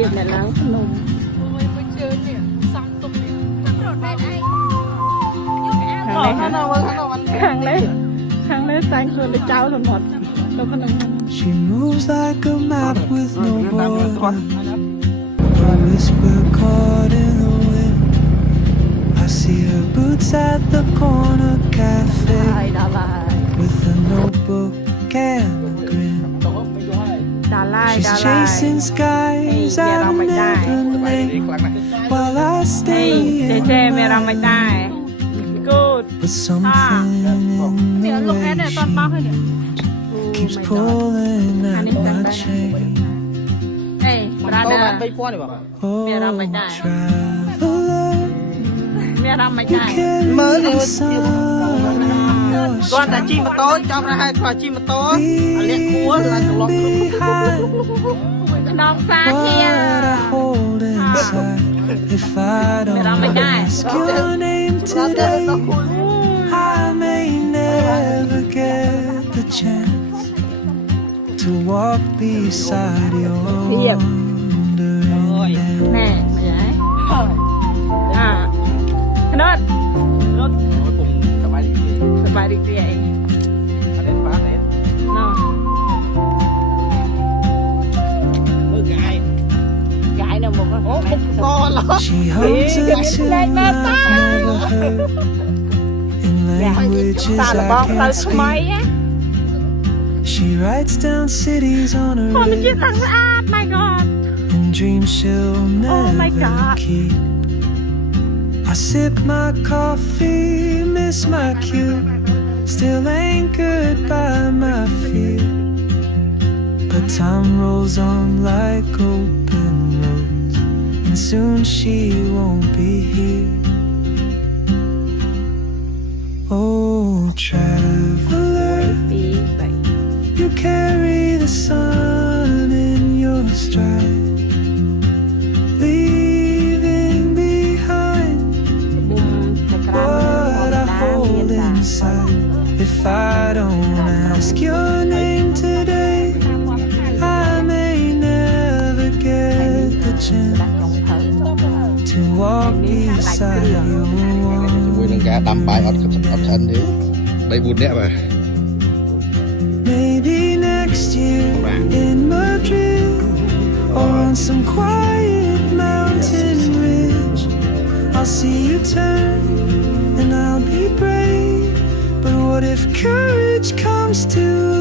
ភាពអ្នកឡើងភ្នំមួយជើងនេះសំទុំនេះរត់ដែរឯងខាងនេះសាញ់ខ្លួនទៅចៅសមុទ្រនៅក្នុង She moves like a map with no border. A whisper caught in the wind. I see her boots at the corner cafe with a notebook and a grin. She's chasing skies I've never named while I stay in line. But something in the way she keeps pulling at my chain. Oh, traveler, you carry the sun on your stride. Leaving behind what I hold inside. If I don't ask your name today, I may never get the chance to walk beside your wandering dance. ណត់សบายดีអីណោកាយនៅមុខអូមុខសឡ She hums a tune I've never heard in languages I can't speak. She writes down cities on her My God and dreams she'll never keep. I sip my coffee, miss my cue, still anchored by my fear. But time rolls on like open roads, and soon she won't be here. Oh, traveler, you carry the sun in your stride, leaving behind what I hold inside. If I don't ask your name today, I may never get the chance to walk beside your wall. Maybe next year in Madrid or on some quiet mountain ridge, I'll see you turn and I'll be brave. But what if courage comes too late?